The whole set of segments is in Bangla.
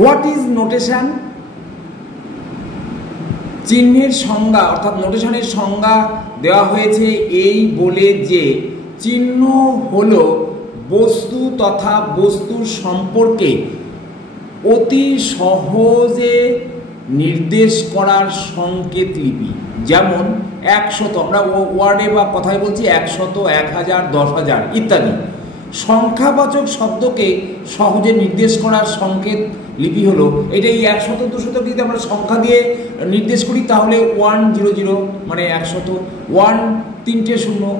What is notation? চিহ্নের সংজ্ঞা অর্থাৎ নোটেশনের সংজ্ঞা দেওয়া হয়েছে এই বলে যে চিহ্ন হলো বস্তু তথা বস্তুর সম্পর্কে অতি সহজে নির্দেশ করার সংকেত লিপি। যেমন 100, আমরা ওয়ার্ডে বা কথায় বলছি 100, 1000, 10,000 ইত্যাদি। সংখ্যাবাচক শব্দকে সহজে নির্দেশ করার সংকেত লিপি হলো এটা। এই 100, 200 যদি আমরা সংখ্যা দিয়ে নির্দেশ করি তাহলে 100 মানে 100, 1 3টে 0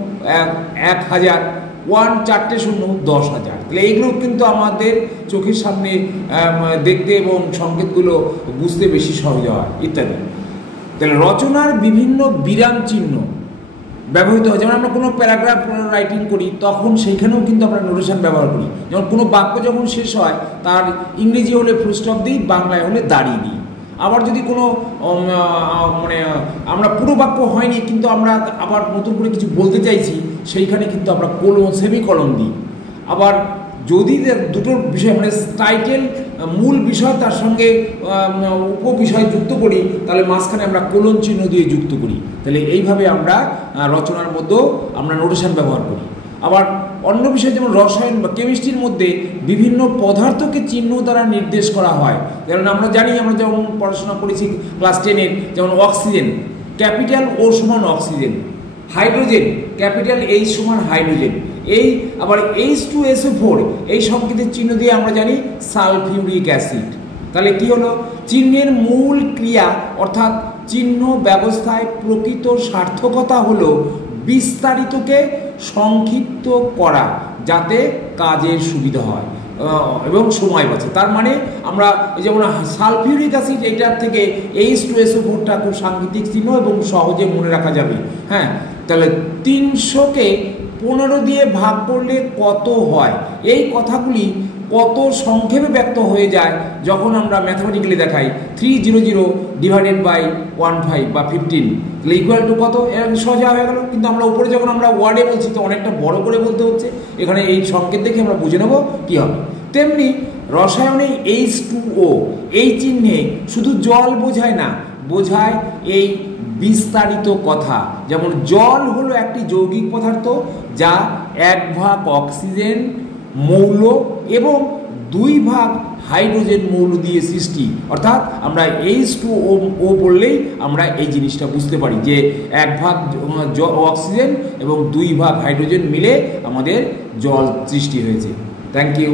1000, 1 4টে 0 10,000। তাহলে এইগুলো কিন্তু আমাদের চোখের সামনে দেখতে এবং সংকেতগুলো বুঝতে বেশি সহজ হয় ইত্যাদি। তাহলে রচনার বিভিন্ন বিরাম চিহ্ন ব্যবহৃত হয়। যেমন আমরা কোনো প্যারাগ্রাফ রাইটিং করি তখন সেইখানেও কিন্তু আমরা নোটেশন ব্যবহার করি। যেমন কোনো বাক্য যখন শেষ হয় তার ইংরেজি হলে ফুল স্টপ দিই, বাংলায় হলে দাঁড়িয়ে দিই। আবার যদি কোনো মানে আমরা পুরো বাক্য হয়নি কিন্তু আমরা আবার নতুন করে কিছু বলতে চাইছি সেইখানে কিন্তু আমরা সেমিকলন দিই। আবার যদি দুটোর বিষয় মানে টাইটেল মূল বিষয় তার সঙ্গে উপবিষয় যুক্ত করি তাহলে মাঝখানে আমরা কোলন চিহ্ন দিয়ে যুক্ত করি। তাহলে এইভাবে আমরা রচনার মধ্যেও আমরা নোটেশন ব্যবহার করি। আবার অন্য বিষয় যেমন রসায়ন বা কেমিস্ট্রির মধ্যে বিভিন্ন পদার্থকে চিহ্ন দ্বারা নির্দেশ করা হয়। যেমন আমরা জানি, আমরা যেমন পড়াশোনা করেছি ক্লাস 10-এর, যেমন অক্সিজেন ক্যাপিটাল ও সমান অক্সিজেন, হাইড্রোজেন ক্যাপিটাল H সমান হাইড্রোজেন। এই আবার H2SO4 এই সংকেতের চিহ্ন দিয়ে আমরা জানি সালফিউরিক অ্যাসিড। তাহলে কি হলো? চিহ্নের মূল ক্রিয়া অর্থাৎ চিহ্ন ব্যবস্থায় প্রকৃত সার্থকতা হলো বিস্তারিতকে সংক্ষিপ্ত করা যাতে কাজের সুবিধা হয় এবং সময় বাঁচে। তার মানে আমরা যেমন সালফিউরিক অ্যাসিড এইটার থেকে H2SO4টা খুব সাংকেতিক চিহ্ন এবং সহজে মনে রাখা যাবে। হ্যাঁ, তাহলে 300কে 15 দিয়ে ভাগ করলে কত হয়? এই কথাগুলি কত সংক্ষেপে ব্যক্ত হয়ে যায় যখন আমরা ম্যাথামেটিক্যালি দেখাই 300 ডিভাইডেড বাই 15 বা 15 ইকুয়াল টু কত? এরকম সোজা হয়ে গেল। কিন্তু আমরা উপরে যখন আমরা ওয়ার্ডে বলছি তো অনেকটা বড় করে বলতে হচ্ছে। এখানে এই সংকেত দেখে আমরা বুঝে নেব কী হবে। তেমনি রসায়নে H2O এই চিহ্নে শুধু জল বোঝায় না, বোঝায় এই বিস্তারিত কথা। যেমন জল হলো একটি যৌগিক পদার্থ যা 1 ভাগ অক্সিজেন মৌল এবং 2 ভাগ হাইড্রোজেন মৌল দিয়ে সৃষ্টি। অর্থাৎ আমরা H2O বললেই আমরা এই জিনিসটা বুঝতে পারি যে 1 ভাগ অক্সিজেন এবং 2 ভাগ হাইড্রোজেন মিলে আমাদের জল সৃষ্টি হয়েছে। Thank you.